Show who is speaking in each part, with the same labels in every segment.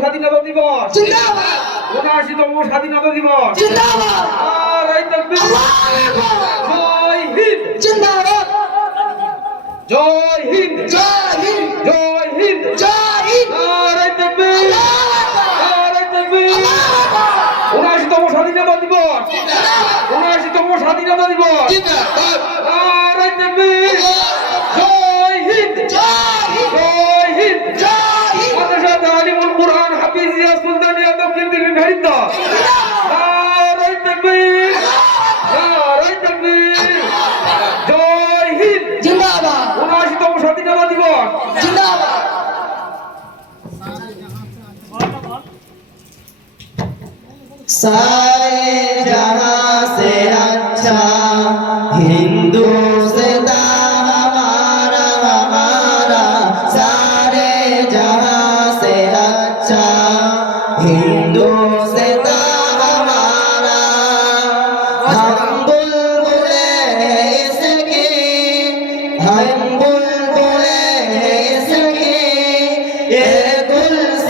Speaker 1: স্বাধীনতা দিবস। উনআশিতম স্বাধীনতা দিবস। জয় হিন্দ। জয় হিন্দ।
Speaker 2: জয় হিন্দ।
Speaker 1: জয় হিন্দ।
Speaker 2: জয়
Speaker 1: উনআশিতম স্বাধীনতা দিবস। উনআশিতম স্বাধীনতা দিবস। আর
Speaker 3: सारे जहां से अच्छा हिंदू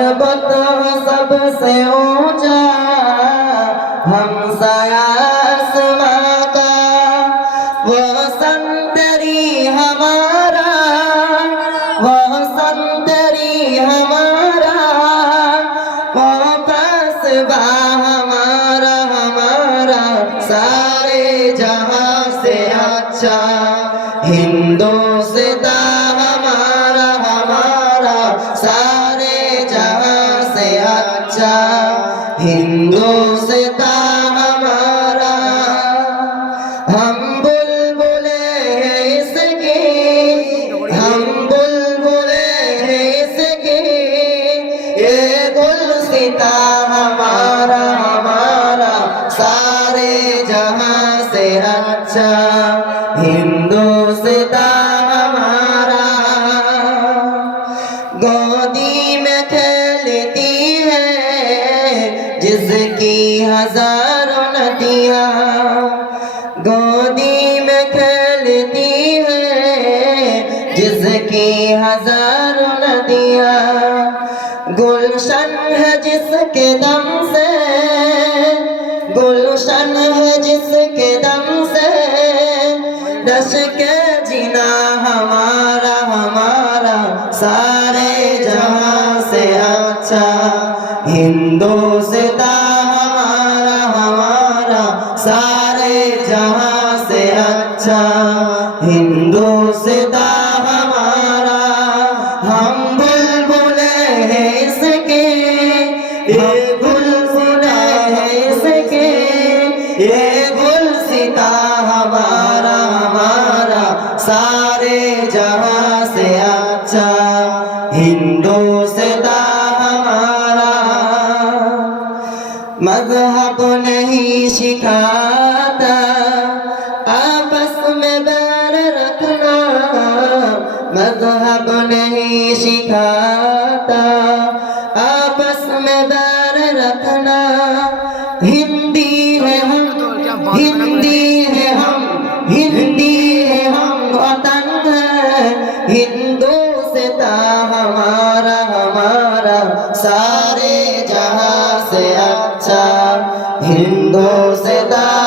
Speaker 3: पर्वत सबसे ऊँचा हम का संतरी हमारा वो संतरी हमारा वो कस्बा हमारा हमारा सारे जहाँ से अच्छा हिंदू से हमारा him जिसकी हज़ारों नदियाँ गोदी में खेलती है, जिसकी हज़ारों नदियाँ गुलशन है जिसके दम से, गुलशन है जिसके दम से दश के जीना हमारा हमारा सारे जहाँ से अच्छा हिंदू सारे जहाँ से अच्छा हिंदू से हमारा। हम बुलबुले हैं इसके, ये बुलबुले हैं इसके, ये गुलसिता हमारा हमारा। सारे जहाँ से अच्छा हिंदू से मज़हब नहीं सिखाता आपस में बैर रखना। हिंदी है हम, हिंदी है हम, हिंदी है हम वतन हिंदू से ता हमारा हमारा सारे जहाँ से अच्छा। हिंदू से ता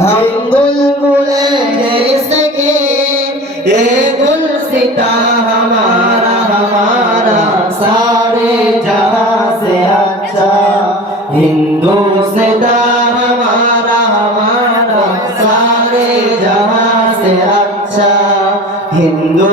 Speaker 3: हम बुलबुले हैं इसके ये गुलसिता हमारा हमारा सारे जहां से अच्छा हिंदू से हमारा हमारा सारे जहां से अच्छा हिंदू